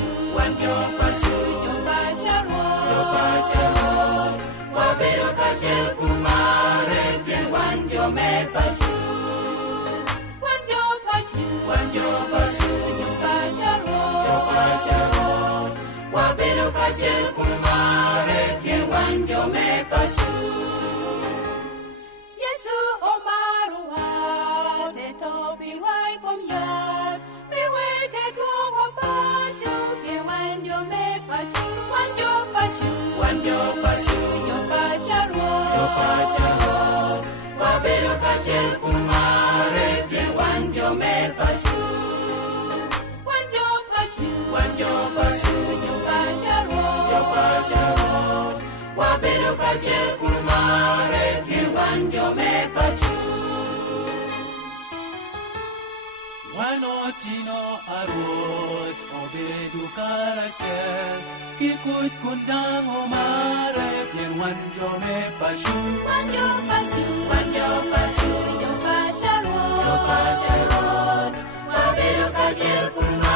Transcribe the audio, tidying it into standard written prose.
Wanjo pasharot Wabero kashel kumare Bien wanjo me pashu Wanjo pasharot Wabero kashel kumare Bien wanjo me pashu Yesu omarua Te topi wai kom yat Me weke duwa pashu Bien wanjo me pashu Wanjo pasharot Wabero kashel kumare Bien wanjo me pashu Wanjo pasharot Wabero kashel kumare Bien wanjo me pashu Wanotino arot obedu karachel Kikuch kundang omare Bien wanjo me pashu Wanjo pasharot Wabero kashel kumare